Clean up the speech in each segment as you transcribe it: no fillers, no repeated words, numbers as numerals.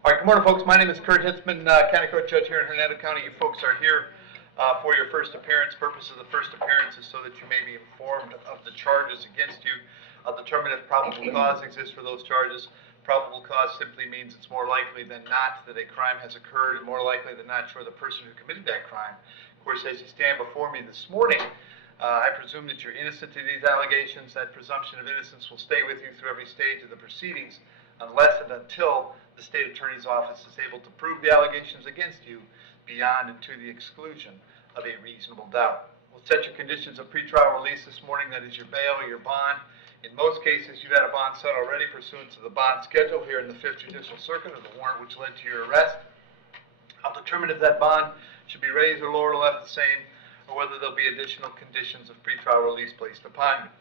All right, good morning, folks. My name is Kurt Hitzemann, County Court Judge here in Hernando County. You folks are here for your first appearance. Purpose of the first appearance is so that you may be informed of the charges against you. I'll determine if probable cause exists for those charges. Probable cause simply means it's more likely than not that a crime has occurred, and more likely than not for the person who committed that crime. Of course, as you stand before me this morning, I presume that you're innocent of these allegations. That presumption of innocence will stay with you through every stage of the proceedings, unless and until the state attorney's office is able to prove the allegations against you beyond and to the exclusion of a reasonable doubt. We'll set your conditions of pretrial release this morning. That is your bail or your bond. In most cases, you've had a bond set already pursuant to the bond schedule here in the 5th Judicial Circuit, or the warrant which led to your arrest. I'll determine if that bond should be raised or lowered or left the same, or whether there'll be additional conditions of pretrial release placed upon you.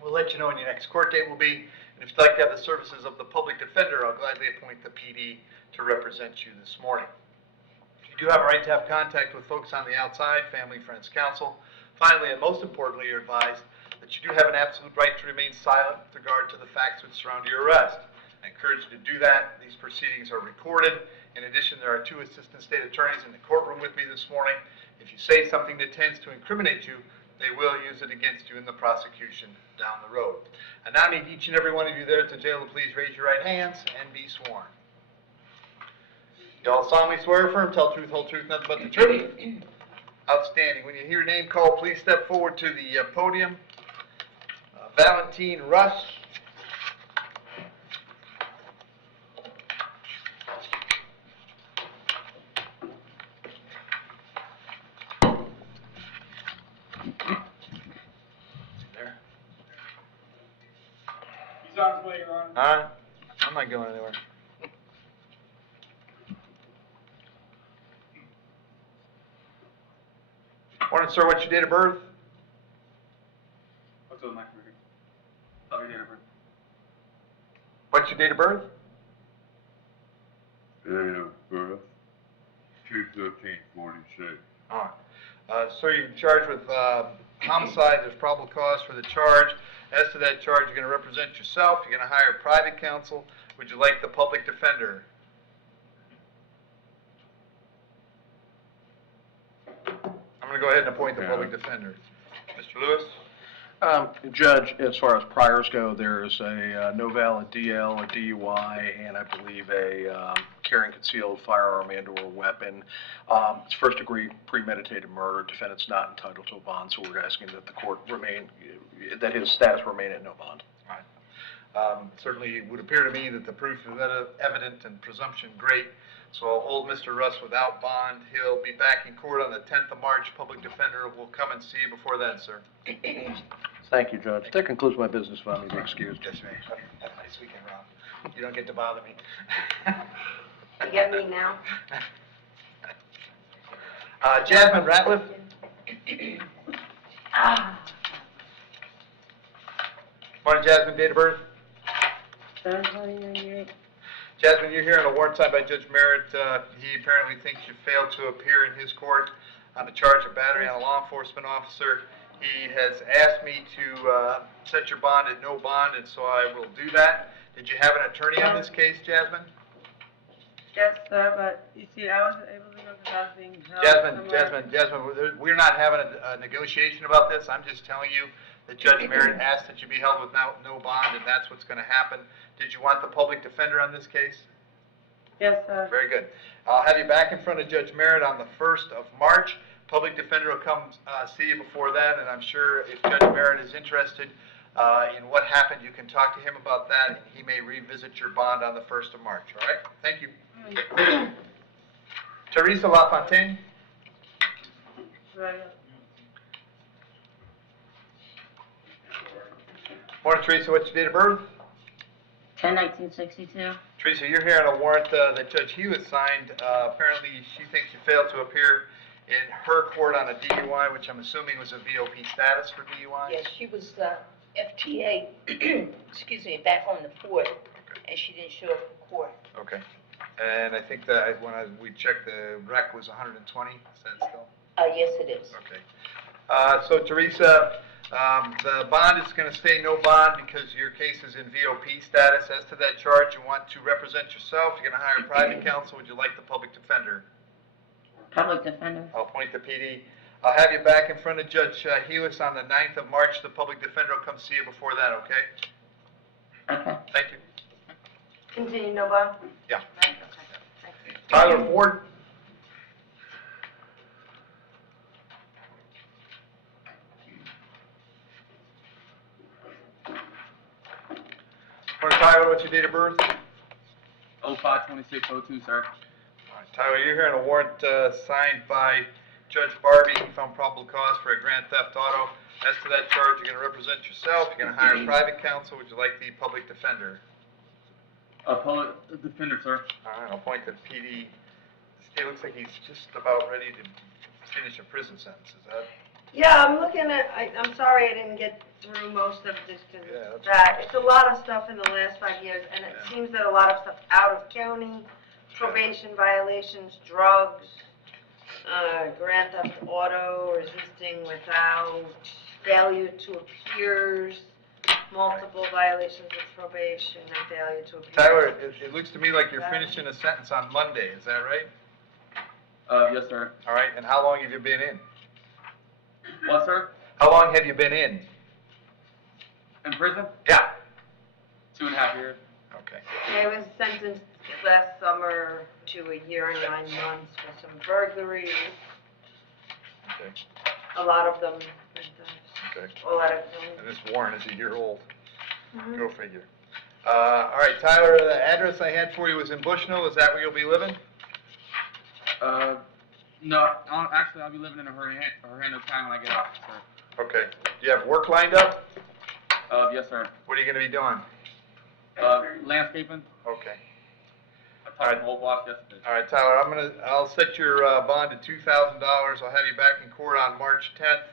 We'll let you know when your next court date will be, and if you'd like to have the services of the public defender, I'll gladly appoint the PD to represent you this morning. You do have a right to have contact with folks on the outside, family, friends, counsel. Finally, and most importantly, you're advised that you do have an absolute right to remain silent with regard to the facts which surround your arrest. I encourage you to do that. These proceedings are recorded. In addition, there are 2 assistant state attorneys in the courtroom with me this morning. If you say something that tends to incriminate you, they will use it against you in the prosecution down the road. I now need each and every one of you there at the jail to please raise your right hands and be sworn. You all solemnly swear or affirm, tell truth, whole truth, nothing but the truth. Outstanding. When you hear your name called, please step forward to the podium. Valentine Russ. There. He's on his way, Your Honor. I'm not going anywhere. Morning, sir. What's your date of birth? What's on my computer? Tell me your date of birth. What's your date of birth? Date of birth, 2/13/46. All right. Sir, you're charged with homicide. There's probable cause for the charge. As to that charge, you're going to represent yourself. You're going to hire private counsel. Would you like the public defender? I'm going to go ahead and appoint the public defender. Mr. Lewis? Judge, as far as priors go, there's a no valid DL, a DUI, and I believe a carrying concealed firearm and or weapon. It's first degree premeditated murder. Defendant's not entitled to a bond, so we're asking that the court that his status remain at no bond. All right. Certainly it would appear to me that the proof is evident and presumption great. So I'll hold Mr. Russ without bond. He'll be back in court on the 10th of March. Public defender will come and see you before then, sir. Thank you, Judge. That concludes my business. If I may be excused. Yes, ma'am. Have a nice weekend, Rob. You don't get to bother me. You get me now? Jasmine Ratliff. Morning, Jasmine. Date of birth? 7/20/98. Jasmine, you're here on a warrant signed by Judge Merritt. He apparently thinks you failed to appear in his court on the charge of battery on a law enforcement officer. He has asked me to set your bond at no bond, and so I will do that. Did you have an attorney on this case, Jasmine? Yes, sir, but you see, I wasn't able to go because I was being held Jasmine, we're not having a negotiation about this. I'm just telling you that Judge Merritt asked that you be held with no bond, and that's what's going to happen. Did you want the public defender on this case? Yes, sir. Very good. I'll have you back in front of Judge Merritt on the 1st of March. Public defender will come see you before then, and I'm sure if Judge Merritt is interested in what happened, you can talk to him about that, and he may revisit your bond on the 1st of March. All right? Thank you. Teresa LaFontaine. Right. Morning, Teresa. What's your date of birth? 10/19/62. Teresa, you're here on a warrant that Judge Hewitt signed. Apparently, she thinks you failed to appear in her court on a DUI, which I'm assuming was a VOP status for DUI? Yes, she was FTA, excuse me, back on the 4th, and she didn't show up for court. Okay. And I think that when we checked, the rec was 120, is that still? Yes, it is. Okay. So, Teresa, The bond is gonna stay no bond because your case is in VOP status. As to that charge, you want to represent yourself, you're gonna hire private counsel, would you like the public defender? Public defender. I'll appoint the PD. I'll have you back in front of Judge Helis on the 9th of March. The public defender will come see you before that, okay? Okay. Thank you. Continue, no bond? Yeah. Thanks. Tyler Ford? Morning, Tyler, what's your date of birth? 05-2602, sir. All right, Tyler, you're here on a warrant signed by Judge Barbie. He found probable cause for a grand theft auto. As to that charge, you're going to represent yourself. You're going to hire private counsel. Would you like the public defender? Public defender, sir. All right, I'll appoint the PD. It looks like he's just about ready to finish a prison sentence. Is that? Yeah, I'm looking at, I'm sorry I didn't get through most of this, because Yeah, that's that, it's a lot of stuff in the last 5 years, and it Yeah. seems that a lot of stuff out of county, probation violations, drugs, grand theft auto, resisting without, failure to appears, multiple violations of probation, and failure to appear. Tyler, it looks to me like you're finishing a sentence on Monday. Is that right? Yes, sir. All right, and how long have you been in? What, sir? How long have you been in? In prison? Yeah. 2.5 years. Okay. I was sentenced last summer to a year and 9 months for some burglaries, Okay. a lot of them, Okay. a lot of And this warrant is a year old. them. Go figure. All right, Tyler, the address I had for you was in Bushnell. Is that where you'll be living? No, actually, I'll be living in a Hernando town when I get out, sir. Okay. Do you have work lined up? Yes, sir. What are you going to be doing? Landscaping. Okay. I talked to the old boss yesterday. All right, Tyler, I'll set your bond at $2,000. I'll have you back in court on March 10th.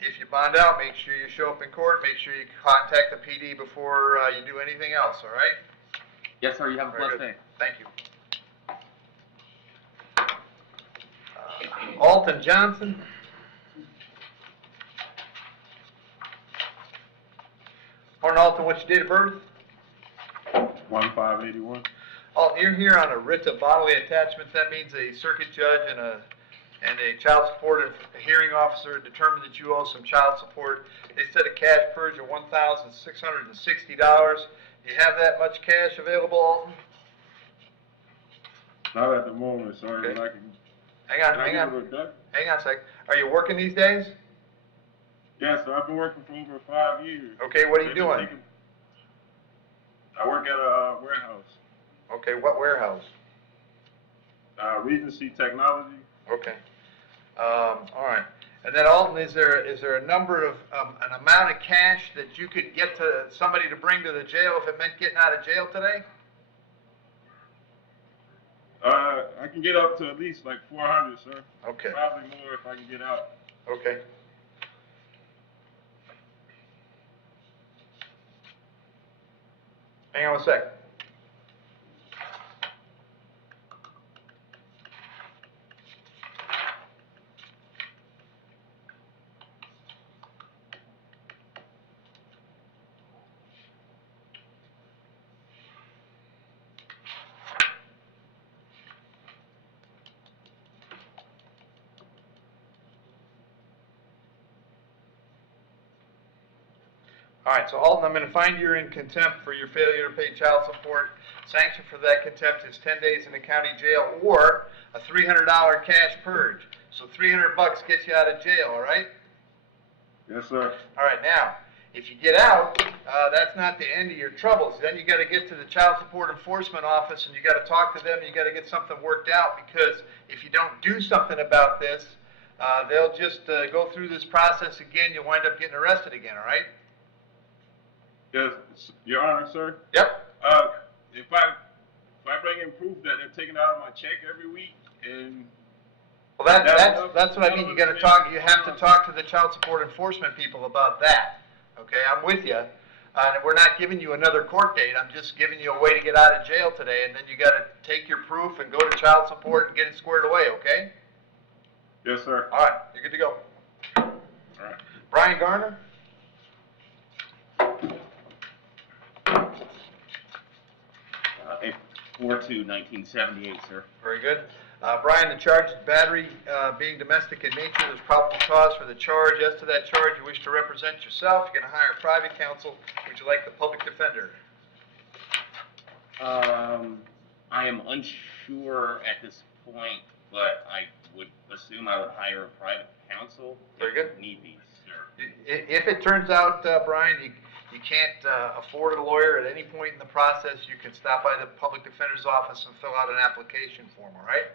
If you bond out, make sure you show up in court. Make sure you contact the PD before you do anything else, all right? Yes, sir. You have a Very blessed good. day. Thank you. Alton Johnson? Morning, Alton, what's your date of birth? 1581. Alton, you're here on a writ of bodily attachment. That means a circuit judge and a child support and a hearing officer determined that you owe some child support. They set a cash purge of $1,660. Do you have that much cash available, Alton? Not at the moment, sir. Okay. But I can. Hang on, Can I hang give on. it a day? Hang on a sec. Are you working these days? Yes, sir. I've been working for over 5 years. Okay, what are you They've been doing? I work at a warehouse. Okay, what warehouse? Regency Technology. Okay. All right. And then Alton, is there a number of, an amount of cash that you could get to somebody to bring to the jail if it meant getting out of jail today? I can get up to at least like 400, sir. Okay, Probably more if I can get out. okay. Hang on a sec. All right, so Alton, I'm going to find you in contempt for your failure to pay child support. Sanction for that contempt is 10 days in the county jail or a $300 cash purge. So $300 gets you out of jail, all right? Yes, sir. All right, now, if you get out, that's not the end of your troubles. Then you got to get to the Child Support Enforcement Office and you got to talk to them. You got to get something worked out because if you don't do something about this, they'll just go through this process again. You'll wind up getting arrested again, all right? Yes, Your Honor, sir. Yep. If I bring in proof that they're taking out of my check every week, and Well, that's what I mean. You got to talk. You have to talk to the Child Support Enforcement people about that. Okay, I'm with you. We're not giving you another court date. I'm just giving you a way to get out of jail today, and then you got to take your proof and go to child support and get it squared away. Okay? yes, sir. All right, you're good to go. All right. Brian Garner? 4/2/1978, sir. Very good. Brian, the charge is battery being domestic in nature. There's probable cause for the charge. As to that charge, you wish to represent yourself. You're going to hire private counsel. Would you like the public defender? I am unsure at this point, but I would assume I would hire a private counsel. Very good. If need be, sir. If it turns out, Brian, you can't afford a lawyer at any point in the process, you can stop by the public defender's office and fill out an application form, all right?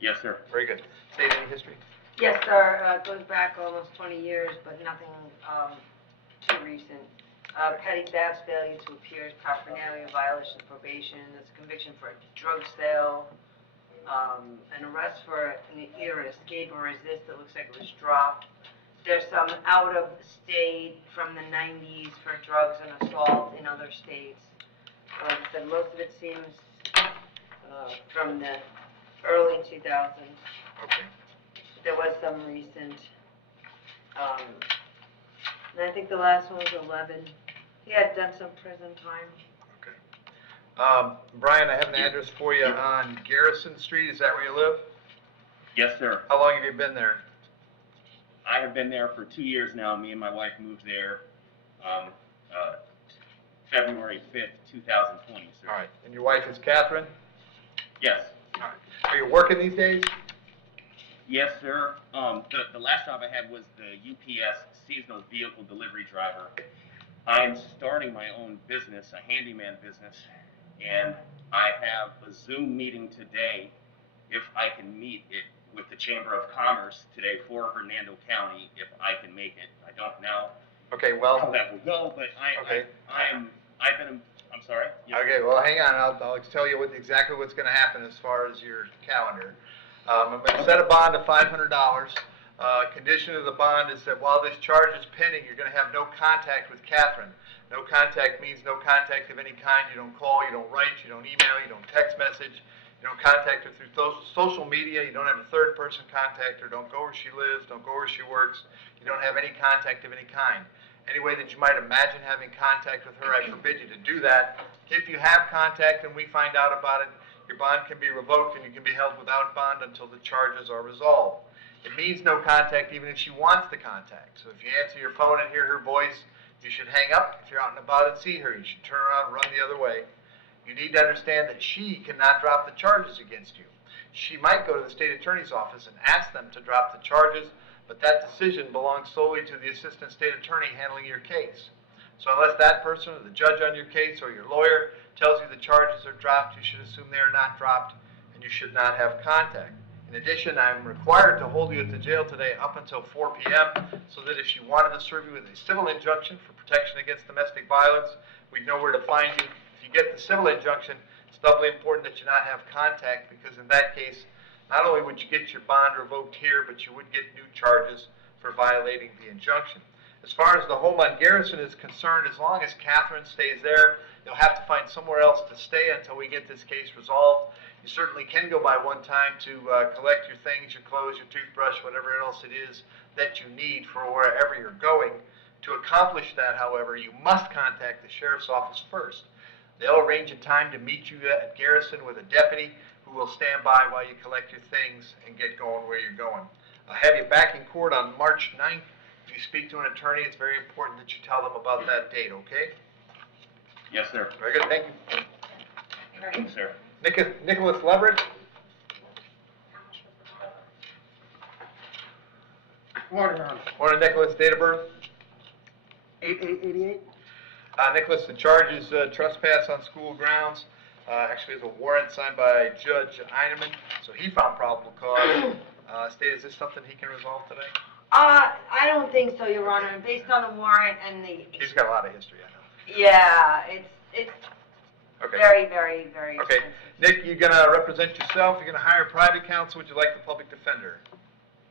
Yes, sir. Very good. State any history? Yes, sir, it goes back almost 20 years, but nothing too recent. Petty theft, failure to appear, paraphernalia, violation of probation, there's a conviction for a drug sale, an arrest for either an escape or resist that looks like it was dropped. There's some out of state from the 90s for drugs and assault in other states. Like I said, most of it seems from the early 2000s. Okay. There was some recent, and I think the last one was 11. He had done some prison time. Okay. Brian, I have an address for you on Garrison Street. Is that where you live? Yes, sir. How long have you been there? I have been there for 2 years now. Me and my wife moved there February 5th, 2020, sir. All right. And your wife is Catherine? Yes. All right. Are you working these days? Yes, sir. The last job I had was the UPS seasonal vehicle delivery driver. I'm starting my own business, a handyman business, and I have a Zoom meeting today if I can meet it with the Chamber of Commerce today for Hernando County, if I can make it. I don't know Okay, how well, that will go, but I'm sorry? Yes. okay, well, hang on. I'll tell you exactly what's going to happen as far as your calendar. I'm going to set a bond of $500. Condition of the bond is that while this charge is pending, you're going to have no contact with Catherine. No contact means no contact of any kind. You don't call, you don't write, you don't email, you don't text message. You don't contact her through social media. You don't have a third person contact her. Don't go where she lives. Don't go where she works. You don't have any contact of any kind. Any way that you might imagine having contact with her, I forbid you to do that. If you have contact and we find out about it, your bond can be revoked and you can be held without bond until the charges are resolved. It means no contact even if she wants to contact. So if you answer your phone and hear her voice, you should hang up. If you're out and about and see her, you should turn around and run the other way. You need to understand that she cannot drop the charges against you. She might go to the state attorney's office and ask them to drop the charges, but that decision belongs solely to the assistant state attorney handling your case. So unless that person or the judge on your case or your lawyer tells you the charges are dropped, you should assume they are not dropped and you should not have contact. In addition, I'm required to hold you at the jail today up until 4 p.m. so that if she wanted to serve you with a civil injunction for protection against domestic violence, we'd know where to find you. If you get the civil injunction, it's doubly important that you not have contact because in that case, not only would you get your bond revoked here, but you would get new charges for violating the injunction. As far as the home on Garrison is concerned, as long as Catherine stays there, you'll have to find somewhere else to stay until we get this case resolved. You certainly can go by one time to collect your things, your clothes, your toothbrush, whatever else it is that you need for wherever you're going. To accomplish that, however, you must contact the sheriff's office first. They'll arrange a time to meet you at Garrison with a deputy who will stand by while you collect your things and get going where you're going. I'll have you back in court on March 9th. If you speak to an attorney, it's very important that you tell them about that date, okay? Yes, sir. Very good, thank you. Thank you, sir. Nicholas Leverett? Morning, Ron. Morning, Nicholas. Date of birth? 8888? Nicholas, the charge is trespass on school grounds. Actually, there's a warrant signed by Judge Heineman, so he found probable cause. State, is this something he can resolve today? I don't think so, Your Honor, and based on the warrant and the, He's got a lot of history, I know. yeah, it's Okay. very, very, very Okay. expensive. Nick, you're gonna represent yourself. You're gonna hire private counsel. Would you like the public defender?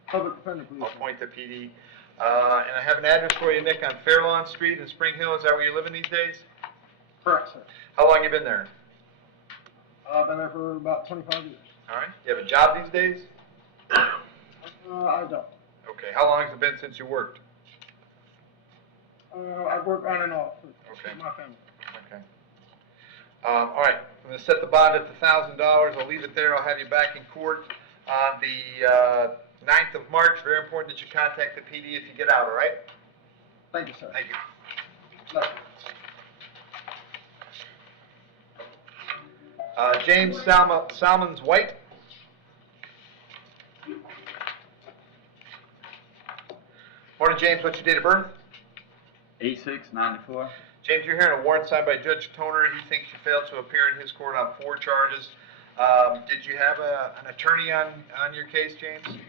Public defender, please. I'll appoint the PD. And I have an address for you, Nick, on Fairlawn Street in Spring Hill. Is that where you're living these days? Correct, sir. How long you been there? I've been there for about 25 years. All right. You have a job these days? I don't. Okay. How long has it been since you worked? I work on and off with Okay. my family. Okay. All right, I'm gonna set the bond at $1,000. I'll leave it there. I'll have you back in court on the 9th of March. Very important that you contact the PD if you get out, all right? Thank you, sir. Thank you. Love you. James Salmons White. Morning, James. What's your date of birth? 8694. James, you're hearing a warrant signed by Judge Toner. He thinks you failed to appear in his court on 4 charges. Did you have an attorney on your case, James?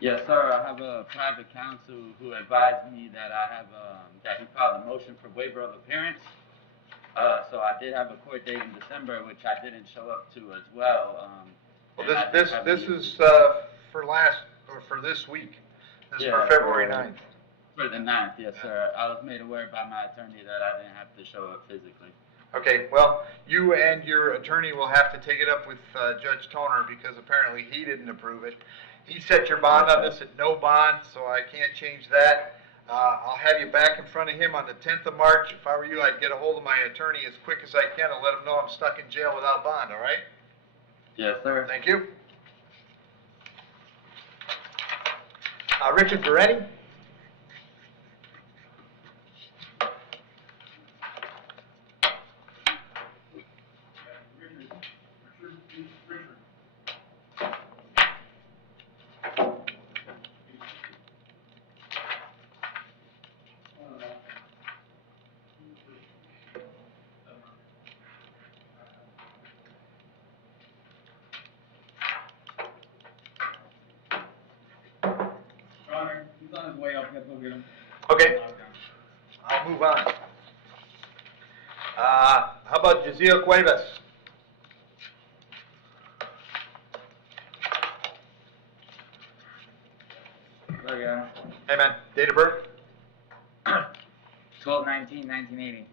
Yes, sir. I have a private counsel who advised me that that he filed a motion for waiver of appearance. So I did have a court date in December, which I didn't show up to as well. Well, and I didn't have this any- is for this week. This is for Yeah, February for- 9th. For the 9th, yes, sir. I was made aware by my attorney that I didn't have to show up physically. Okay, well, you and your attorney will have to take it up with Judge Toner because apparently he didn't approve it. He set your bond on this at no bond, so I can't change that. I'll have you back in front of him on the 10th of March. If I were you, I'd get a hold of my attorney as quick as I can and let him know I'm stuck in jail without bond, all right? Yes, sir. Thank you. Richard Beretti? He's on his way up. Let's go get him. Okay, I'll move on. How about Jaziel Cuevas? There you go. Hey, man, date of birth? 12/19/1980.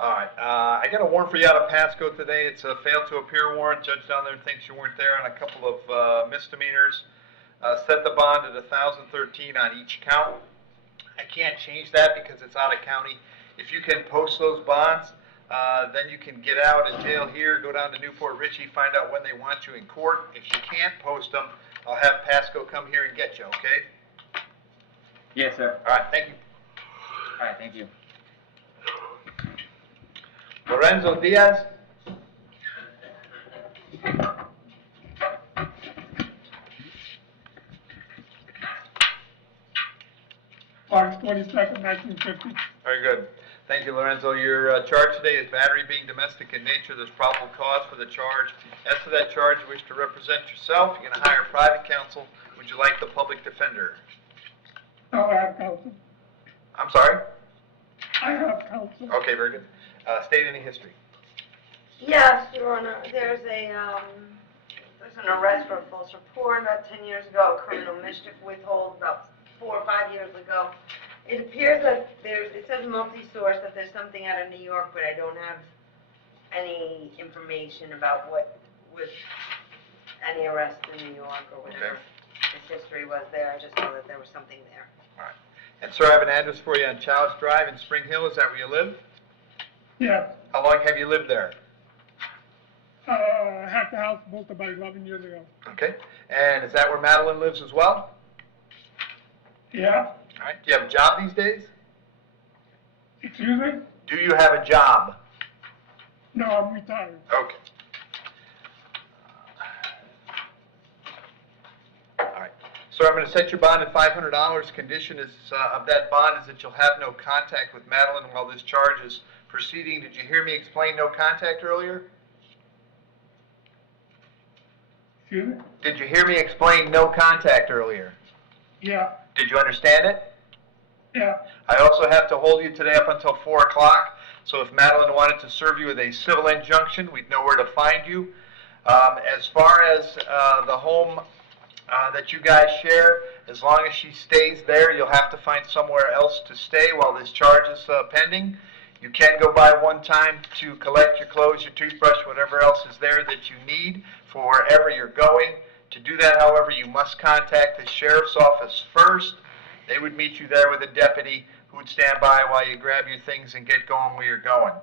All right, I got a warrant for you out of Pasco today. It's a failed to appear warrant. Judge down there thinks you weren't there on a couple of misdemeanors. Set the bond at $1,013 on each count. I can't change that because it's out of county. If you can post those bonds, then you can get out of jail here, go down to Newport Richey, find out when they want you in court. If you can't post them, I'll have Pasco come here and get you, okay? Yes, sir. All right, thank you. All right, thank you. Lorenzo Diaz? March 22nd, 1950. Very good. Thank you, Lorenzo. Your charge today is battery being domestic in nature. There's probable cause for the charge. As to that charge, you wish to represent yourself. You're going to hire private counsel. Would you like the public defender? No, I have counsel. I'm sorry? I have counsel. Okay, very good. State any history. Yes, Your Honor, there's an arrest for a false report about 10 years ago, a criminal mischief withhold about 4 or 5 years ago. It appears that it says multi-source, that there's something out of New York, but I don't have any information about what was any arrest in New York or whatever this history was there. I just know that there was something there. All right. And sir, I have an address for you on Chalice Drive in Spring Hill. Is that where you live? Yes. How long have you lived there? I had the house built about 11 years ago. Okay. And is that where Madeline lives as well? Yeah. All right. Do you have a job these days? Excuse me? Do you have a job? No, I'm retired. Okay. All right. So I'm going to set your bond at $500. Condition is, of that bond is that you'll have no contact with Madeline while this charge is proceeding. Did you hear me explain no contact earlier? Excuse me? Did you hear me explain no contact earlier? Yeah. Did you understand it? Yeah. I also have to hold you today up until 4 o'clock. So if Madeline wanted to serve you with a civil injunction, we'd know where to find you. As far as the home that you guys share, as long as she stays there, you'll have to find somewhere else to stay while this charge is pending. You can go by one time to collect your clothes, your toothbrush, whatever else is there that you need for wherever you're going. To do that, however, you must contact the sheriff's office first. They would meet you there with a deputy who would stand by while you grab your things and get going where you're going.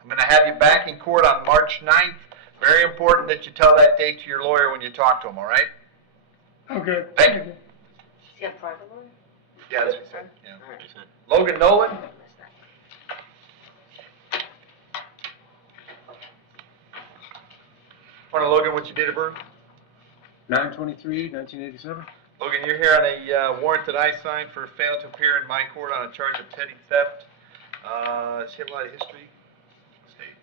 I'm going to have you back in court on March 9th. Very important that you tell that date to your lawyer when you talk to him, all right? Okay. Thank you. Is he a private lawyer? Yeah, that's what he said. Yeah. All right. Logan Nolan? Morning, Logan. What's your date of birth? 9/23/1987. Logan, you're here on a warrant that I signed for failure to appear in my court on a charge of petty theft. Does he have a lot of history? State.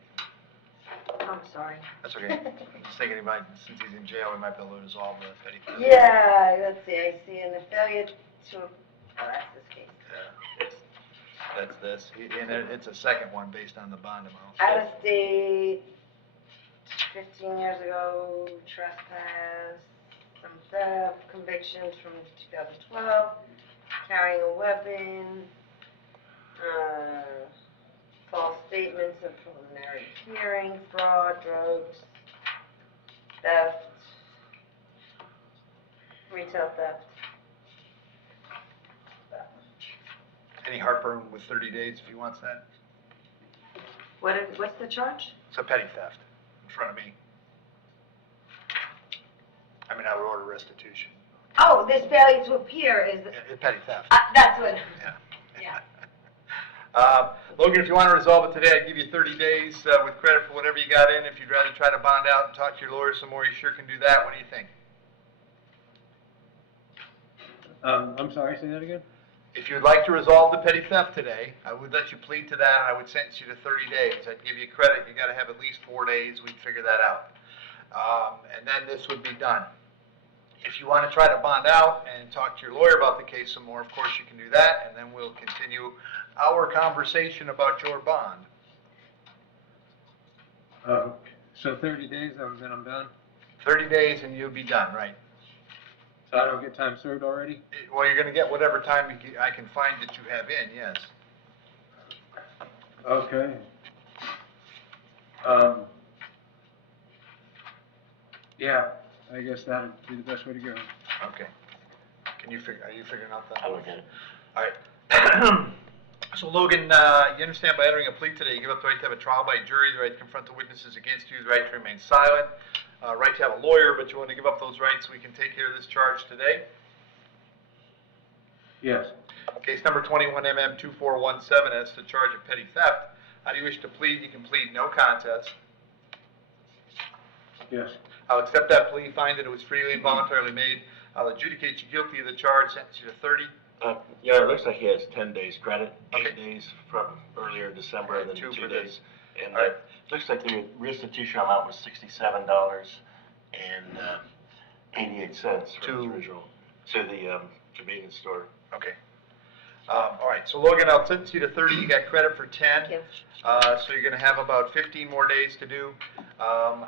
I'm sorry. That's okay. I'm just thinking he might, since he's in jail, we might be able to resolve the petty theft. Yeah, let's see, I see an failure to, oh, that's this case. Yeah. That's this. And it's a second one based on the bond amount. Out of state, 15 years ago, trespass, some theft, convictions from 2012, carrying a weapon, false statements of preliminary hearing, fraud, drugs, theft, retail theft. Any heartburn with 30 days if he wants that? What's the charge? It's a petty theft in front of me. I mean, I would order restitution. Oh, this failure to appear is, Petty theft. that's what, Yeah. yeah. Logan, if you want to resolve it today, I'd give you 30 days with credit for whatever you got in. If you'd rather try to bond out and talk to your lawyer some more, you sure can do that. What do you think? I'm sorry, say that again? If you'd like to resolve the petty theft today, I would let you plead to that, and I would sentence you to 30 days. I'd give you credit. You got to have at least 4 days. We'd figure that out. And then this would be done. If you want to try to bond out and talk to your lawyer about the case some more, of course you can do that, and then we'll continue our conversation about your bond. So 30 days, then I'm done? 30 days and you'll be done, right? So I don't get time served already? Well, you're going to get whatever time I can find that you have in, yes. Okay. Yeah, I guess that'd be the best way to go. Okay. Are you figuring out that? I'll look at it. All right. So Logan, you understand by entering a plea today, you give up the right to have a trial by jury, the right to confront the witnesses against you, the right to remain silent, right to have a lawyer, but you want to give up those rights so we can take care of this charge today? Yes. Case number 21MM2417 as to charge of petty theft. How do you wish to plead? You can plead no contest. Yes. I'll accept that plea, find that it was freely and voluntarily made. I'll adjudicate you guilty of the charge, sentence you to 30. Yeah, it looks like he has 10 days credit, Okay. 8 days from earlier December, and then 2 2 for days. this. And All right. it looks like the restitution amount was $67.88 for To- the original, to the convenience store. Okay. All right, so Logan, I'll sentence you to 30. You got credit for 10. Thank you. So you're going to have about 15 more days to do. I'll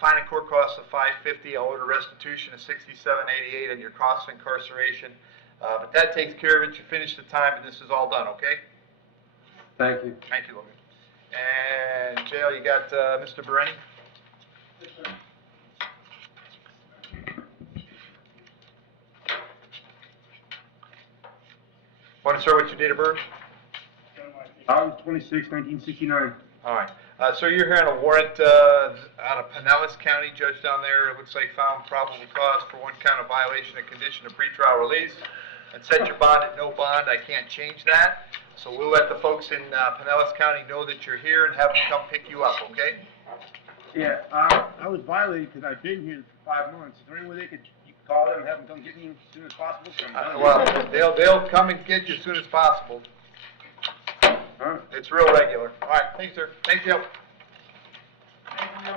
fine and court costs of $550. I'll order restitution of $67.88 and your costs of incarceration. But that takes care of it. You finish the time, and this is all done. Okay? Thank you. Thank you, Logan. And jail, you got Mr. Bereni. Want to start with your date of birth? August 26, 1969. All right. So you're here on a warrant out of Pinellas County, judge down there. It looks like found probable cause for one count of violation of condition of pretrial release, and set your bond at no bond. I can't change that. So we'll let the folks in Pinellas County know that you're here and have them come pick you up. Okay? Yeah, I was violated because I've been here for 5 months. Is there any way you could call them and have them come get me as soon as possible? Well, they'll come and get you as soon as possible. All right. It's real regular. All right. Thanks, sir. Thank you. Thank you.